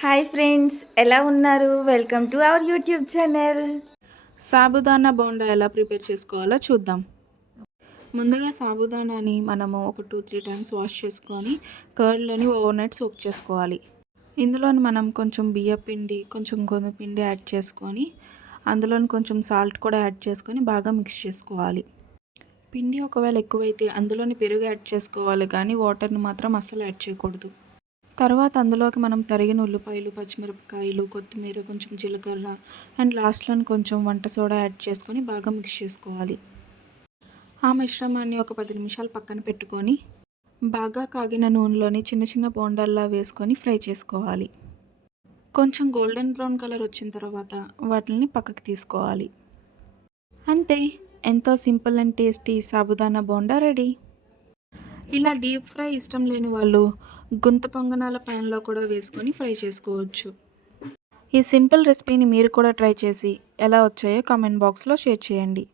Hi friends, ఎలా ఉన్నారు? Welcome to our YouTube channel. Sabudana bonda ఎలా ప్రిపేర్ చేసుకోవాలో చూద్దాం. ముందుగా సాబుదానాని మనము ఒక 2-3 టైమ్స్ వాష్ చేసుకొని కర్డ్లోని ఓవర్ నైట్ సోక్ చేసుకోవాలి. ఇందులోని మనం కొంచెం బియ్యపిండి, కొంచెం గోధుమ పిండి యాడ్ చేసుకొని అందులోని కొంచెం సాల్ట్ కూడా యాడ్ చేసుకొని బాగా మిక్స్ చేసుకోవాలి. పిండి ఒకవేళ ఎక్కువైతే అందులోని పెరుగు యాడ్ చేసుకోవాలి, కానీ వాటర్ని మాత్రం అస్సలు యాడ్ చేయకూడదు. తర్వాత అందులోకి మనం తరిగిన ఉల్లిపాయలు, పచ్చిమిరపకాయలు, కొత్తిమీర, కొంచెం జీలకర్ర అండ్ లాస్ట్లోని కొంచెం వంట సోడా యాడ్ చేసుకొని బాగా మిక్స్ చేసుకోవాలి. ఆ మిశ్రమాన్ని ఒక 10 నిమిషాలు పక్కన పెట్టుకొని బాగా కాగిన నూనెలోని చిన్న చిన్న బోండాల్లా వేసుకొని ఫ్రై చేసుకోవాలి. కొంచెం గోల్డెన్ బ్రౌన్ కలర్ వచ్చిన తర్వాత వాటిని పక్కకి తీసుకోవాలి. అంతే, ఎంతో simple and tasty sabudana bonda ready. ఇలా డీప్ ఫ్రై ఇష్టం లేని వాళ్ళు గుంత పొంగనాల ప్యాన్లో కూడా వేసుకొని ఫ్రై చేసుకోవచ్చు. ఈ సింపుల్ రెసిపీని మీరు కూడా ట్రై చేసి ఎలా వచ్చాయో కామెంట్ బాక్స్లో షేర్ చేయండి.